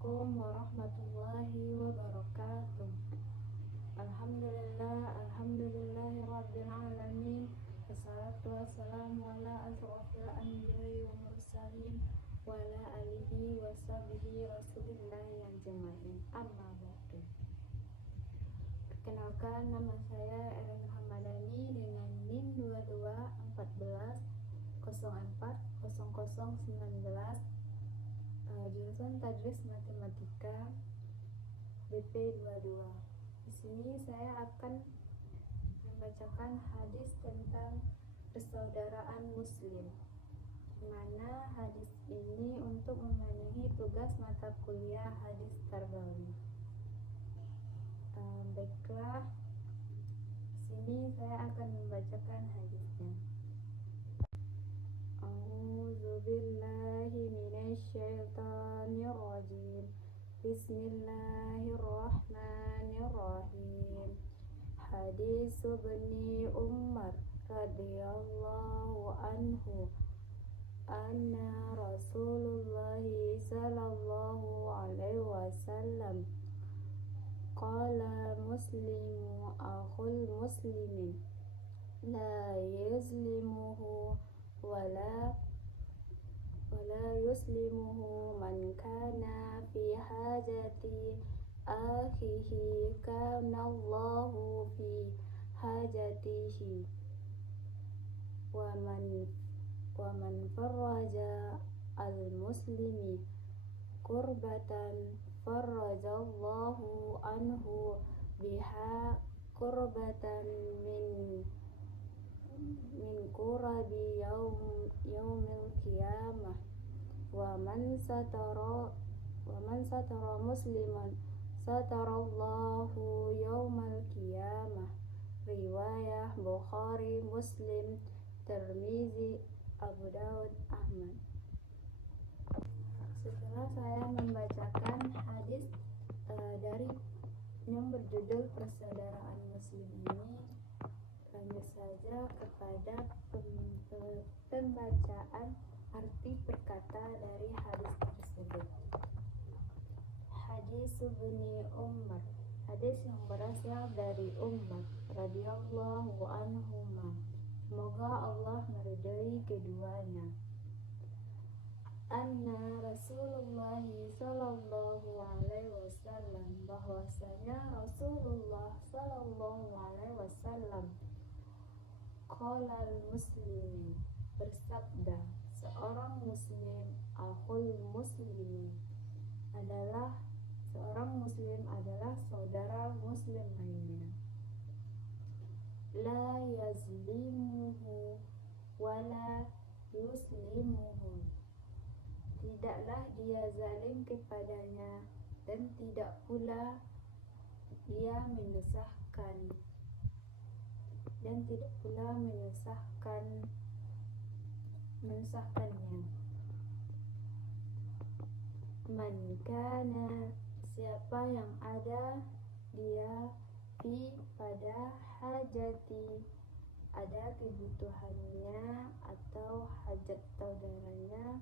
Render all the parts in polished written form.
Assalamualaikum warahmatullahi wabarakatuh. Alhamdulillahirabbil alamin. Wassalatu wassalamu ala asrofil anbiya'i wal mursalin wa ala alihi wa sahbihi rasulillahi ajmain. Amma ba'du. Perkenalkan, nama saya Erin Ramadhani dengan NIM 2214040019, jurusan Tadris Matematika BP22. Di sini saya akan membacakan hadis tentang persaudaraan muslim, di mana hadis ini untuk memenuhi tugas mata kuliah hadis tarbawi. Baiklah, di sini saya akan membacakan hadisnya. A'udzubillahi minasyaitonirrajim. Bismillahirrahmanirrahim. Hadis Ibni Umar radhiyallahu anhu anna Rasulullah sallallahu alaihi wasallam qala muslimu akhul muslimin la yuzlimuhu wala yuslimuhu man kana fi hajati akhihi kana Allahu fi hajatihi wa man farraja al muslimi kurbatan farrajallahu anhu biha kurbatan min kurabi yaumil qiyamah wa man satara musliman satarallahu yaumal qiyamah. Riwayah Bukhari, Muslim, Tirmizi, Abu Daud, Ahmad. Setelah saya membacakan hadis dari yang berjudul persaudaraan muslim ini, lanjut saja kepada pembacaan arti perkata dari hadis tersebut. Hadis Ibni Umar, hadis yang berasal dari Umar radhiyallahu anhuma, semoga Allah meridai keduanya. Anna Rasulullah sallallahu alaihi wasallam, bahwasanya Rasulullah sallallahu alaihi wasallam qala al-muslimin, bersabda, seorang muslim akhul muslimin adalah saudara muslim lainnya. La yazlimuhu wala yuslimuhu, tidaklah dia zalim kepadanya dan tidak pula dia menyusahkannya. Man kana, siapa yang ada dia fi pada hajati, ada kebutuhannya atau hajat saudaranya,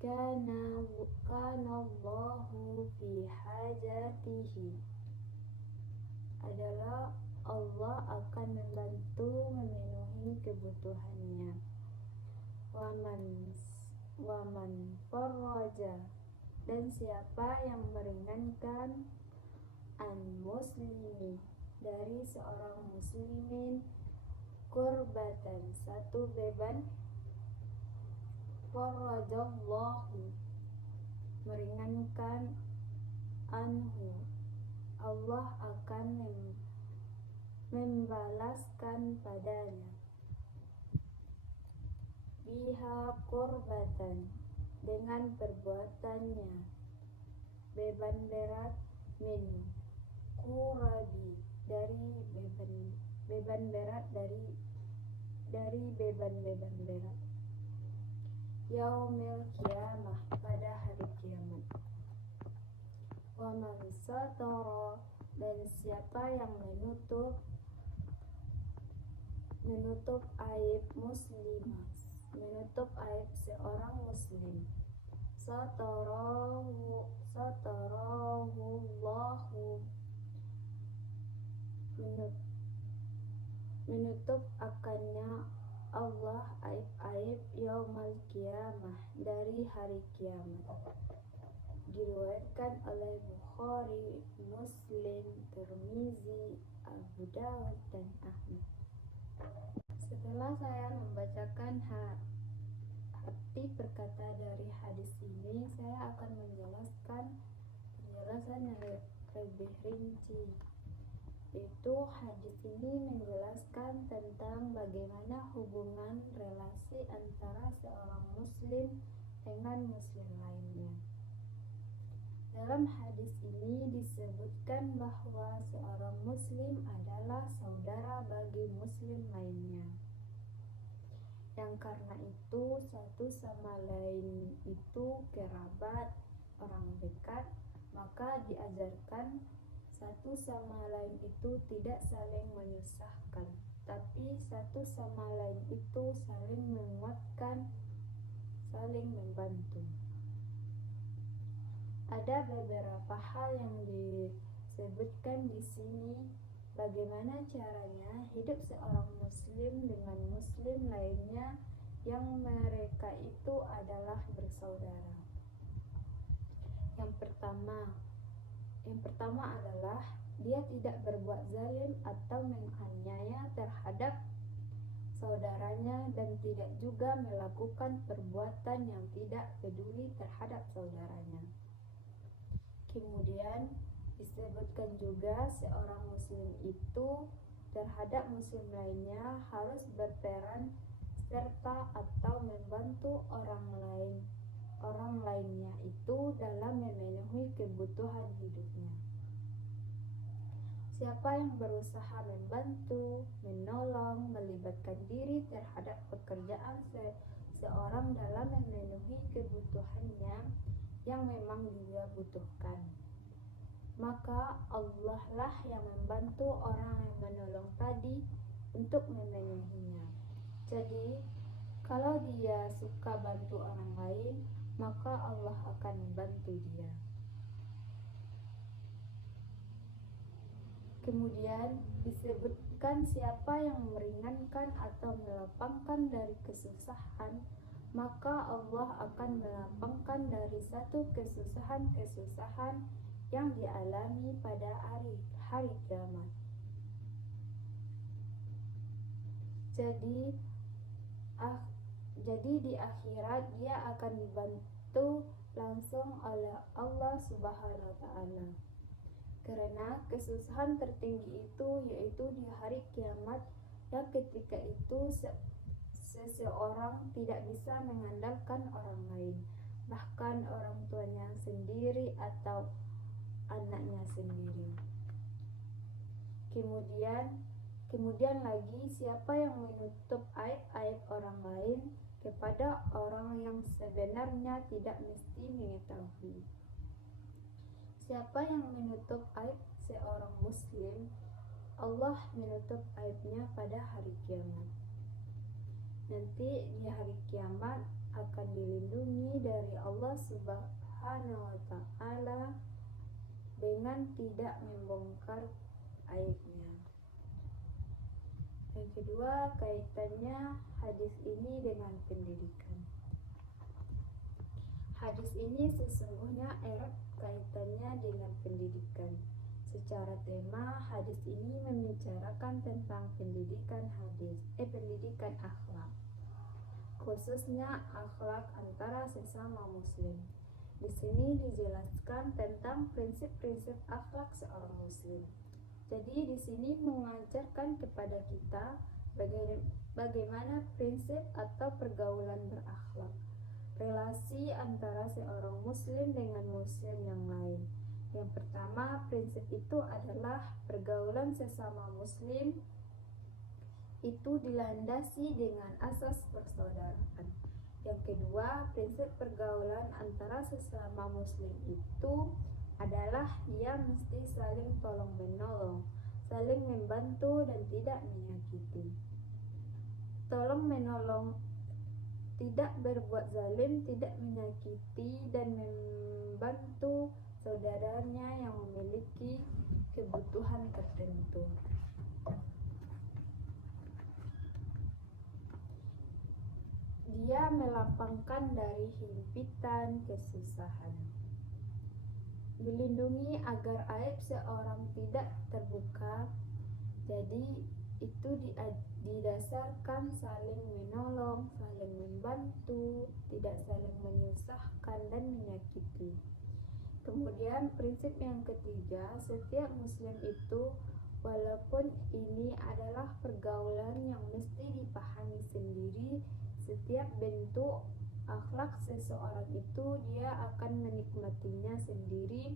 kana Allahu fi hajatihi, adalah Allah akan membantu memenuhi kebutuhannya. Waman farraja, dan siapa yang meringankan an muslimi, dari seorang muslimin, kurbatan, satu beban, farrajallahu, meringankan, anhu, Allah akan membalaskan padanya, biha kurbatan, dengan perbuatannya, beban berat, min kurabi, dari beban berat, dari beban-beban berat, yaumil qiyamah, pada hari kiamat. Wa man satara, dan siapa yang menutup aib muslimah, menutup aib seorang muslim, satarahullahu, menutup akannya Allah aib-aib yaumal qiyamah, dari hari kiamat. Diriwayatkan oleh Bukhari, Muslim, Tirmizi, Abu Dawud, dan Ahmad. Setelah saya membacakan arti perkata dari hadis ini, saya akan menjelaskan penjelasan yang lebih rinci. Itu hadis ini menjelaskan tentang bagaimana hubungan relasi antara seorang muslim dengan muslim lainnya. Dalam hadis ini disebutkan bahwa seorang muslim adalah saudara bagi muslim lainnya, yang karena itu satu sama lain itu kerabat, orang dekat, maka diajarkan satu sama lain itu tidak saling menyusahkan, tapi satu sama lain itu saling menguatkan, saling membantu. Ada beberapa hal yang disebutkan di sini, bagaimana caranya hidup seorang muslim dengan muslim lainnya yang mereka itu adalah bersaudara. Yang pertama adalah dia tidak berbuat zalim atau menganiaya terhadap saudaranya dan tidak juga melakukan perbuatan yang tidak peduli terhadap saudaranya. Kemudian disebutkan juga seorang muslim itu terhadap muslim lainnya harus berperan serta atau membantu orang lainnya itu dalam memenuhi kebutuhan hidupnya. Siapa yang berusaha membantu, menolong, melibatkan diri terhadap pekerjaan seorang dalam memenuhi kebutuhannya yang memang dia butuhkan, maka Allah lah yang membantu orang yang menolong tadi untuk memenuhinya. Jadi, kalau dia suka bantu orang lain, maka Allah akan membantu dia. Kemudian disebutkan siapa yang meringankan atau melapangkan dari kesusahan, maka Allah akan melapangkan dari satu kesusahan yang dialami pada hari kiamat. Jadi di akhirat dia akan dibantu langsung oleh Allah Subhanahu wa Ta'ala. Karena kesusahan tertinggi itu yaitu di hari kiamat, yang ketika itu seseorang tidak bisa mengandalkan orang lain, bahkan orang tuanya sendiri atau anaknya sendiri. Kemudian lagi, siapa yang menutup aib-aib orang lain kepada orang yang sebenarnya tidak mesti mengetahui. Siapa yang menutup aib seorang muslim, Allah menutup aibnya pada hari kiamat. Nanti di hari kiamat akan dilindungi dari Allah Subhanahu wa Ta'ala dengan tidak membongkar aibnya. Yang kedua, kaitannya hadis ini dengan pendidikan. Hadis ini sesungguhnya erat kaitannya dengan pendidikan. Secara tema, hadis ini membicarakan tentang pendidikan akhlak, khususnya akhlak antara sesama muslim. Di sini dijelaskan tentang prinsip-prinsip akhlak seorang muslim. Jadi di sini mengajarkan kepada kita bagaimana prinsip atau pergaulan berakhlak, relasi antara seorang muslim dengan muslim yang lain. Yang pertama, prinsip itu adalah pergaulan sesama muslim itu dilandasi dengan asas persaudaraan. Yang kedua, prinsip pergaulan antara sesama muslim itu adalah dia mesti saling tolong menolong, saling membantu dan tidak menyakiti. tidak berbuat zalim, tidak menyakiti dan membantu saudaranya yang memiliki kebutuhan tertentu. Dia melapangkan dari himpitan kesusahan. Dilindungi agar aib seorang tidak terbuka. Jadi itu didasarkan saling menolong, saling membantu, tidak saling menyusahkan dan menyakiti. Kemudian prinsip yang ketiga, setiap muslim itu walaupun ini adalah pergaulan yang mesti dipahami sendiri, setiap bentuk akhlak seseorang itu dia akan menikmatinya sendiri.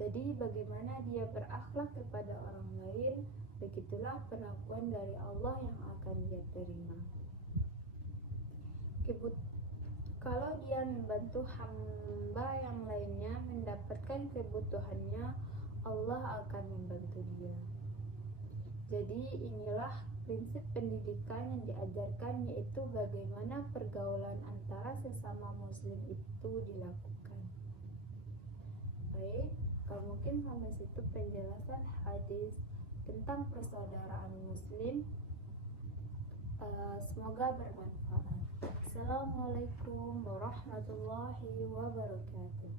Jadi bagaimana dia berakhlak kepada orang lain, begitulah perlakuan dari Allah yang akan dia terima. Kalau dia membantu hamba yang lainnya mendapatkan kebutuhannya, Allah akan membantu dia. Jadi inilah prinsip pendidikan yang diajarkan, yaitu bagaimana pergaulan antara sesama muslim itu dilakukan. Baik, kalau mungkin sampai situ penjelasan hadis tentang persaudaraan muslim. Semoga bermanfaat. Assalamualaikum warahmatullahi wabarakatuh.